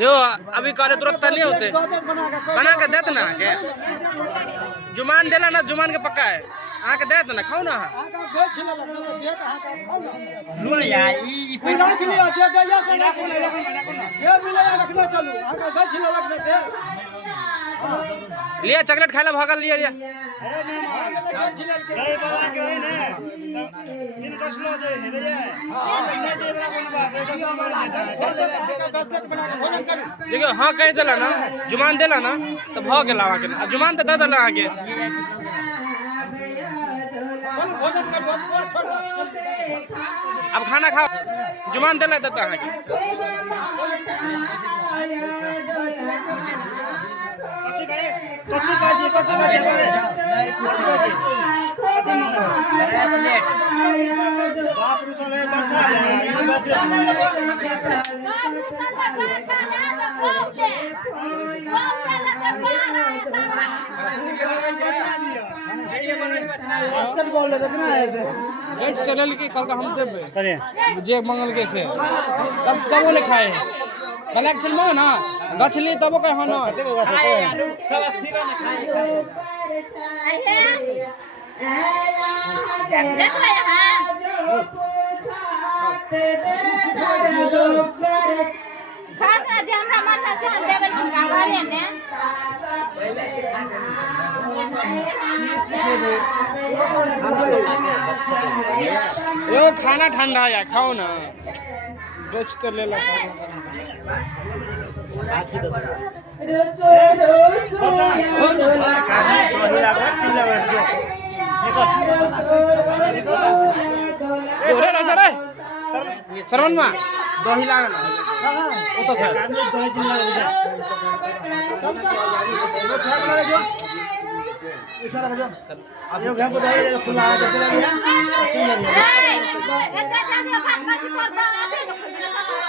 यो अभी करे तुरंत नहीं होते बना के देते ना के जुमान देला ना जुमान के पक्का है आके देते ना खाओ ना लो यार ई पूरा के लिए जे दैया से जे मिले रखना चलू आका गछ लगने दे लिया चॉकलेट खाइला भागल लिया लिया गए बाबा के रहे ने इन कसलो दे हेबे नहीं दे बड़ा कोन बात है कसलो मार देता बेसेट बना के भोजन करू देखो हां कह देला ना जुमान देला ना तो भ गेला आके जुमान तो दे देला आगे चलो भोजन कर छोड़ दो अब खाना खाओ जुमान देला देता है के कति बाजे बारे नहीं कुछ बाजे कति मन ब्रेसलेट बाप रे साले बच्चा ले ये बात मास्टर बोल रहे थे ना गैस करल के कल का हम देबे करे जे मंगल के से तब बोले खाए कलेक्शन में ना गछली तब कह ना कते को बात है सब स्थिर ने खाए देखो यहाँ खास आज हमरा माता से हम देबे गावे ने यो खाना ठंडा या खाओ ना गछ तो ले ला सरवन मा दही लाग ना ओ तो सर यो घर पे दही खुला है तो चला गया एते जाके बात बात कर बा आते तो खुद ससुर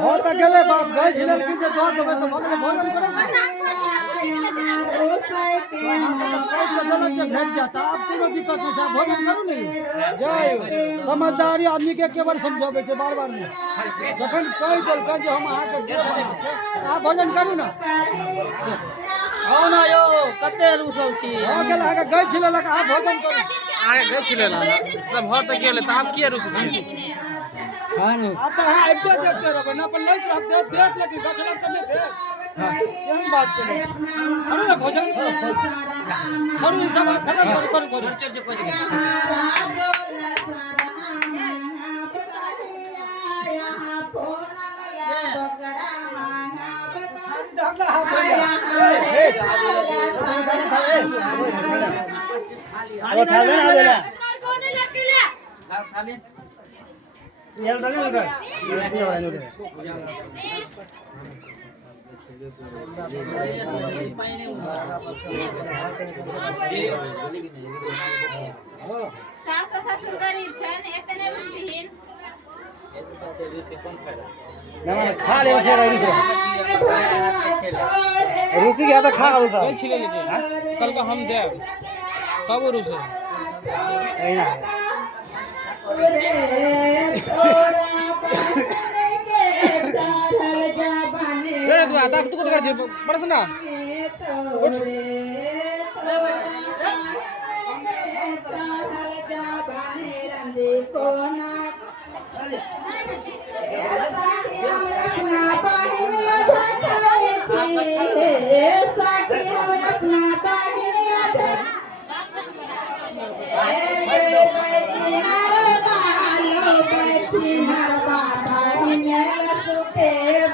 हो त गेले बात गए छिलन कि जे दो देबे तो भगले भोजन करे भेट जाता अब कोनो दिक्कत नहीं है भोजन करू नहीं जय समझदारी आदमी के केवल समझाबे छै बार बार नहीं जखन कह देल जे हम अहाँ के देब आ भोजन करू ना आओ ना यो कते रुसल छी हो गेल अहाँ के गए छिलन आ भोजन करू आगे गए छिले ना मतलब हो त गेले त आप किए रुस छी आता है आइते जबते रहबे ना पर लैत रहब देत लेकिन गछलन त नहीं देत केहन बात करे अरे ना भोजन छोड़ू ई सब बात खत्म करू चल कोई ढाकला हाथ धो वो था ना बोला कोने लड़के ले खाली ये लगा लगा ये वाला नो सास ससुर गरीब छन एतने बुझथिन ना माने खा ले फिर रुचि गया तो खा रुसा गए छिले लेके कल का हम देब तब रुस नहीं ना रे तू आता तू को कर छे बड़स ना उठ के